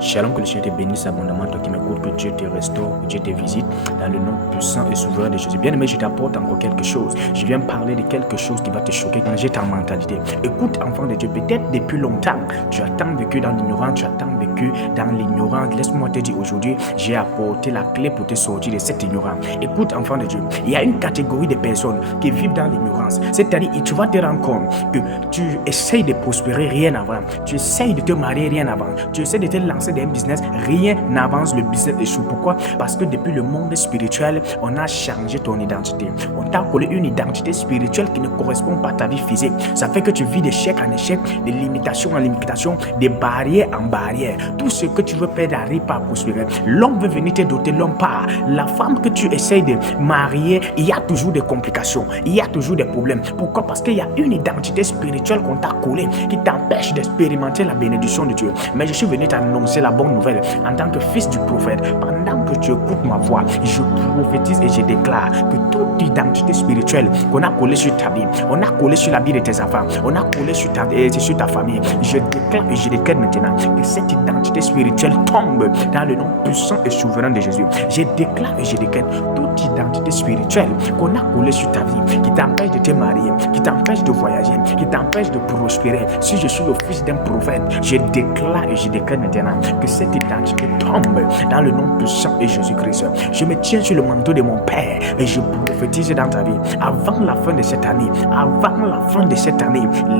Shalom, que le Seigneur te bénisse abondamment, toi qui m'écoutes, que Dieu te restaure, que Dieu te visite, dans le nom puissant et souverain de Jésus. Bien-aimé, je t'apporte encore quelque chose. Je viens parler de quelque chose qui va te choquer, changer ta mentalité. Écoute, enfant de Dieu, peut-être depuis longtemps, tu as tant vécu dans l'ignorance, tu as tant vécu dans l'ignorance. Laisse-moi te dire aujourd'hui, j'ai apporté la clé pour te sortir de cette ignorance. Écoute, enfant de Dieu, il y a une catégorie de personnes qui vivent dans l'ignorance. C'est-à-dire, tu vas te rendre compte que tu essayes de prospérer, rien n'avance. Tu essayes de te marier, rien n'avance. Tu essaies de te lancer d'un business, rien n'avance, le business échoue. Pourquoi? Parce que depuis le monde spirituel, on a changé ton identité. On t'a collé une identité spirituelle qui ne correspond pas à ta vie physique. Ça fait que tu vis d'échec en échec, de limitation en limitation, de barrière en barrière. Tout ce que tu veux perdre n'arrive pas à prospérer. L'homme veut venir te doter, l'homme part. La femme que tu essayes de marier, il y a toujours des complications, il y a toujours des problèmes. Pourquoi? Parce qu'il y a une identité spirituelle qu'on t'a collée qui t'empêche d'expérimenter la bénédiction de Dieu. Mais je suis venu t'annoncer la bonne nouvelle en tant que fils du prophète. Pendant que tu écoutes ma voix, je prophétise et je déclare que toute identité spirituelle qu'on a collée sur ta vie, on a collé sur la vie de tes enfants, on a collé sur ta famille, je déclare et je déclare maintenant que cette identité spirituelle tombe dans le nom puissant et souverain de Jésus. Je déclare et je déclare toute identité spirituelle qu'on a collée sur ta vie, qui t'empêche de te marier, qui t'empêche de voyager, qui t'empêche de prospérer. Si je suis le fils d'un prophète, je déclare et je déclare maintenant que cette identité tombe dans le nom puissant de Jésus-Christ. Je me tiens sur le manteau de mon Père et je prophétise dans ta vie. Avant la fin de cette année,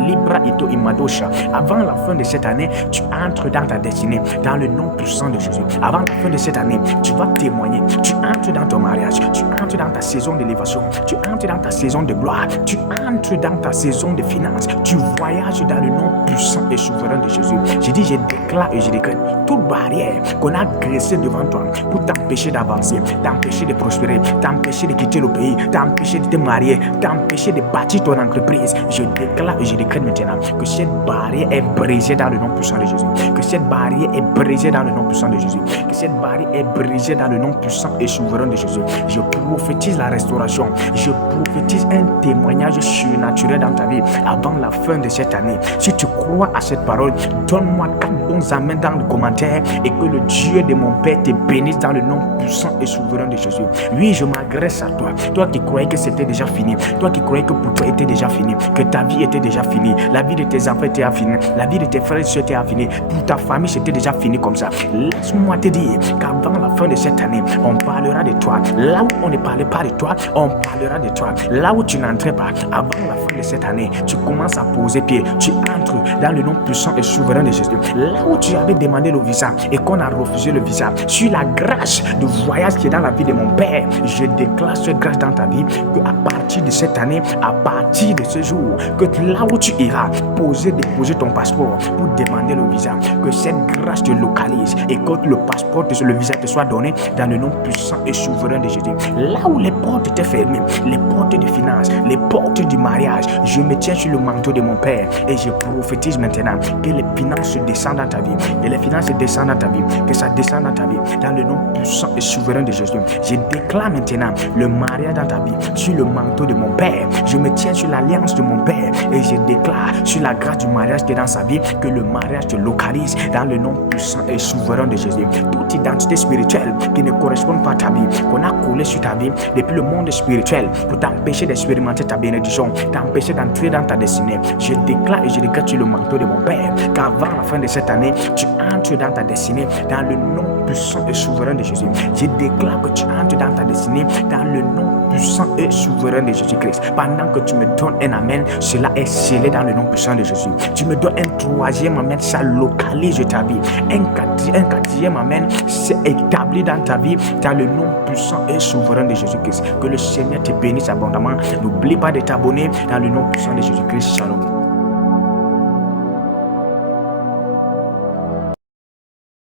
Libra Ito Imadosha, avant la fin de cette année, tu entres dans ta destinée, dans le nom puissant de Jésus. Avant la fin de cette année, tu vas témoigner, tu entres dans ton mariage, tu entres dans ta saison d'élévation, tu entres dans ta saison de gloire, tu entres dans ta saison de finances, tu voyages dans le nom puissant et souverain de Jésus. Je dis, je déclare et je décrète toute barrière qu'on a dressée devant toi pour t'empêcher d'avancer, t'empêcher de prospérer, t'empêcher de quitter le pays, t'empêcher de te marier, t'empêcher de bâtir ton entreprise. Je déclare et je décrète maintenant que cette barrière est brisée dans le nom puissant de Jésus. Que cette barrière est brisée dans le nom puissant de Jésus. Que cette barrière est brisée dans le nom puissant et souverain de Jésus. Je prophétise la restauration. Je prophétise un témoignage surnaturel dans ta vie avant la fin de cette année. Si tu crois à cette parole, donne-moi 4 bons amens dans le commentaire et que le Dieu de mon Père te bénisse dans le nom puissant et souverain de Jésus. Oui, je m'adresse à toi. Toi qui croyais que c'était déjà fini. Toi qui croyais que pour toi était déjà fini. Que ta vie était déjà finie. La vie de tes enfants était finie. La vie de tes frères et soeurs était finie. Pour ta famille, c'était déjà fini comme ça. Laisse-moi te dire qu'avant la fin de cette année, on parlera de toi. Là où on ne parlait pas de toi, on parlera de toi. Là où tu n'entrais pas, avant la fin de cette année, tu commences à poser pied. Tu entres dans le nom puissant et souverain de Jésus. Là où tu avais demandé le visa et qu'on a refusé le visa, sur la grâce de voyage qui est dans la vie de mon Père, je déclare cette grâce dans ta vie, qu'à partir de cette année, à partir de ce jour, que là où tu iras déposer ton passeport pour demander le visa, que cette grâce te localise et que le passeport, le visa te soit donné dans le nom puissant et souverain de Jésus. Là où les portes étaient fermées, les portes de finances, les portes du mariage, je me tiens sur le manteau de mon Père et je prophétise maintenant que les finances descendent dans ta vie, que les finances descendent dans ta vie, que ça descende dans ta vie, dans le nom puissant et souverain de Jésus. Je déclare maintenant le mariage dans ta vie sur le manteau de mon Père. Je me tiens sur l'alliance de mon Père et je déclare sur la grâce du mariage qui est dans sa vie que le mariage te localise dans le nom puissant et souverain de Jésus. Toute identité spirituelle qui ne correspond pas à ta vie, qu'on a collé sur ta vie depuis le monde spirituel pour t'empêcher d'expérimenter ta bénédiction, t'empêcher d'entrer dans ta destinée, je déclare et je déclare sur le manteau de mon Père qu'avant la fin de cette année, tu entres dans ta destinée dans le nom puissant et souverain de Jésus. Je déclare que tu entres dans ta destinée dans le nom puissant et souverain de Jésus-Christ. Pendant que tu me donnes un amen, cela est scellé dans le nom puissant de Jésus. Tu me donnes un troisième amen, ça localise ta vie. Un quatrième amen, c'est établi dans ta vie dans le nom puissant et souverain de Jésus-Christ. Que le Seigneur te bénisse abondamment. N'oublie pas de t'abonner dans le nom puissant de Jésus-Christ. Shalom.